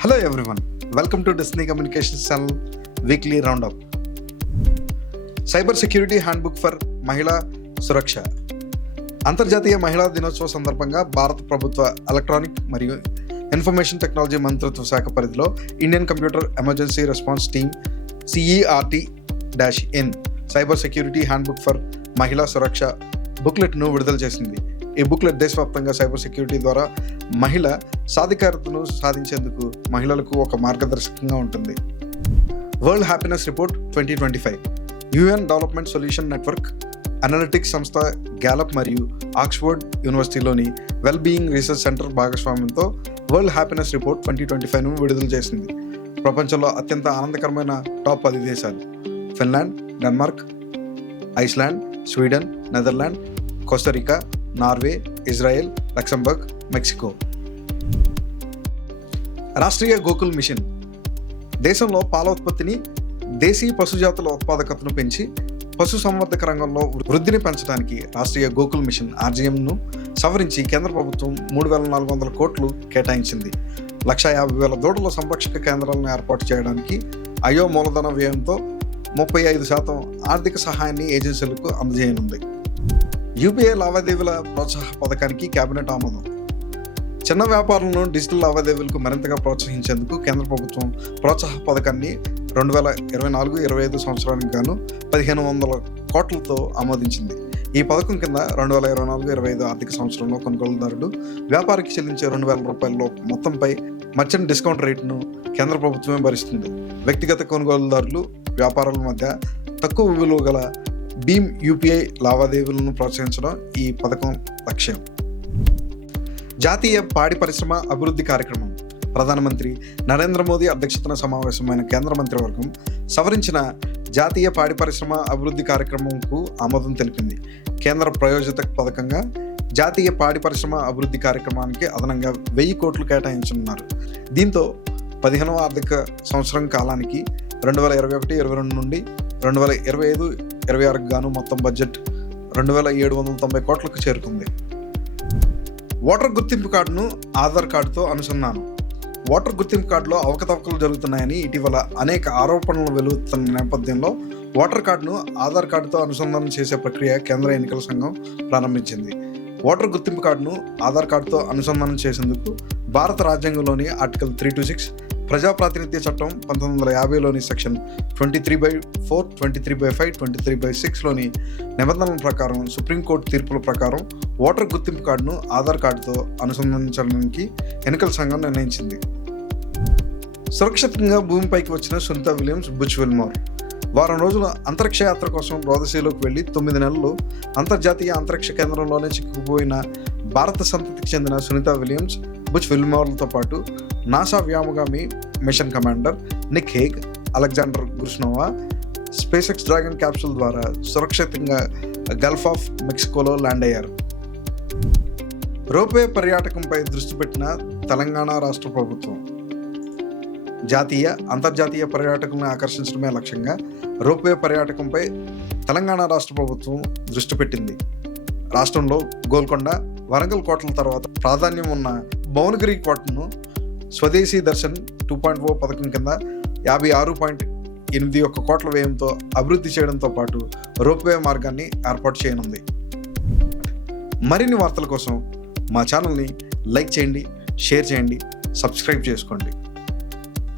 Hello everyone, welcome to Destiny Communications Channel Weekly Roundup. Cyber security handbook for మహిళా సురక్ష. అంతర్జాతీయ మహిళా దినోత్సవ సందర్భంగా భారత ప్రభుత్వ ఎలక్ట్రానిక్ మరియు ఇన్ఫర్మేషన్ మంత్రిత్వ శాఖ పరిధిలో Indian computer emergency response team CERT-N cyber security handbook for మహిళా సురక్ష బుక్లెట్ను విడుదల చేసింది. ఈ బుక్లెట్ దేశవ్యాప్తంగా సైబర్ సెక్యూరిటీ ద్వారా మహిళ సాధికారతను సాధించేందుకు మహిళలకు ఒక మార్గదర్శకంగా ఉంటుంది. World happiness report 2025 UN development solution network, analytics సంస్థ గ్యాలప్ మరియు ఆక్స్ఫర్డ్ యూనివర్సిటీలోని వెల్ బీయింగ్ రీసెర్చ్ సెంటర్ భాగస్వామ్యంతో వరల్డ్ హ్యాపీనెస్ రిపోర్ట్ 2025ను విడుదల చేసింది. ప్రపంచంలో అత్యంత ఆనందకరమైన టాప్ 10 దేశాలు: Finland, Denmark, Iceland, Sweden, Netherland, Costa Rica, Norway, Israel, Luxembourg, Mexico. Rashtriya Gokul mission దేశంలో పాల ఉత్పత్తిని, దేశీ పశుజాతుల ఉత్పాదకతను పెంచి పశు సంవర్ధక రంగంలో వృద్ధిని పెంచడానికి రాష్ట్రీయ గోకుల్ మిషన్ RGMను సవరించి కేంద్ర ప్రభుత్వం 3,400 కోట్లు కేటాయించింది. 150,000 దూడల సంరక్షక కేంద్రాలను ఏర్పాటు చేయడానికి అయో మూలధన వ్యయంతో 35% ఆర్థిక సహాయాన్ని ఏజెన్సీలకు అందజేయనుంది. UPI లావాదేవీల ప్రోత్సాహ పథకానికి కేబినెట్ ఆమోదం. చిన్న వ్యాపారులను డిజిటల్ లావాదేవీలకు మరింతగా ప్రోత్సహించేందుకు కేంద్ర ప్రభుత్వం ప్రోత్సాహ పథకాన్ని 2024-25 సంవత్సరానికి గాను 1,500 కోట్లతో ఆమోదించింది. ఈ పథకం కింద 2024-25 ఆర్థిక సంవత్సరంలో కొనుగోలుదారుడు వ్యాపారికి చెల్లించే 2,000 రూపాయల మొత్తంపై మర్చెంట్ డిస్కౌంట్ రేటును కేంద్ర ప్రభుత్వమే భరిస్తుంది. వ్యక్తిగత కొనుగోలుదారులు, వ్యాపారాల మధ్య తక్కువ విలువ గల భీమ్ UPI లావాదేవీలను ప్రోత్సహించడం ఈ పథకం లక్ష్యం. జాతీయ పాడి పరిశ్రమ అభివృద్ధి కార్యక్రమం. ప్రధానమంత్రి నరేంద్ర మోదీ అధ్యక్షతన సమావేశమైన కేంద్ర మంత్రివర్గం సవరించిన జాతీయ పాడి పరిశ్రమ అభివృద్ధి కార్యక్రమంకు ఆమోదం తెలిపింది. కేంద్ర ప్రాయోజిత పథకంగా జాతీయ పాడి పరిశ్రమ అభివృద్ధి కార్యక్రమానికి అదనంగా 1,000 కోట్లు కేటాయించనున్నారు. దీంతో 15వ ఆర్థిక సంవత్సరం కాలానికి 2021-22 నుండి 2025-26 గాను మొత్తం బడ్జెట్ 2,790 కోట్లకు చేరుకుంది. ఓటర్ గుర్తింపు కార్డును ఆధార్ కార్డుతో అనుసంధానం. ఓటర్ గుర్తింపు కార్డులో అవకతవకలు జరుగుతున్నాయని ఇటీవల అనేక ఆరోపణలు వెలువడుతున్న నేపథ్యంలో ఓటర్ కార్డును ఆధార్ కార్డుతో అనుసంధానం చేసే ప్రక్రియ కేంద్ర ఎన్నికల సంఘం ప్రారంభించింది. ఓటర్ గుర్తింపు కార్డును ఆధార్ కార్డుతో అనుసంధానం చేసేందుకు భారత రాజ్యాంగంలోని ఆర్టికల్ 326, ప్రజా ప్రాతినిధ్య చట్టం 1950లోని సెక్షన్ 23/4, 23/5, 23/6లోని నిబంధనల ప్రకారం, సుప్రీంకోర్టు తీర్పుల ప్రకారం ఓటర్ గుర్తింపు కార్డును ఆధార్ కార్డుతో అనుసంధానించడానికి ఎన్నికల సంఘం నిర్ణయించింది. సురక్షితంగా భూమిపైకి వచ్చిన సునీతా విలియమ్స్, బుచ్ విల్మోర్. వారం రోజుల అంతరిక్ష యాత్ర కోసం రోదసీలోకి వెళ్లి 9 నెలలు అంతర్జాతీయ అంతరిక్ష కేంద్రంలోనే చిక్కుకుపోయిన భారత సంతతికి చెందిన సునీతా విలియమ్స్, బుచ్ విల్మోర్లతో పాటు నాసా వ్యోమగామి mission commander Nick Hague, Alexander గుర్స్నోవా స్పేస్-ఎక్స్ డ్రాగన్ క్యాప్సూల్ ద్వారా సురక్షితంగా గల్ఫ్ ఆఫ్ మెక్సికోలో ల్యాండ్ అయ్యారు. రోప్వే పర్యాటకంపై దృష్టి పెట్టిన తెలంగాణ రాష్ట్ర ప్రభుత్వం జాతీయ, అంతర్జాతీయ పర్యాటకులను ఆకర్షించడమే లక్ష్యంగా రోప్వే పర్యాటకంపై తెలంగాణ రాష్ట్ర ప్రభుత్వం దృష్టి పెట్టింది. రాష్ట్రంలో గోల్కొండ, వరంగల్ కోటల తర్వాత ప్రాధాన్యం ఉన్న భువనగిరి కోటను స్వదేశీ దర్శన్ 2.0 పథకం కింద 56.81 కోట్ల వ్యయంతో అభివృద్ధి చేయడంతో పాటు రోప్వే మార్గాన్ని ఏర్పాటు చేయనుంది. మరిన్ని వార్తల కోసం మా ఛానల్ని లైక్ చేయండి, షేర్ చేయండి, సబ్స్క్రైబ్ చేసుకోండి.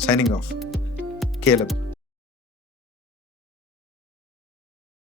Signing off, కేలబ్.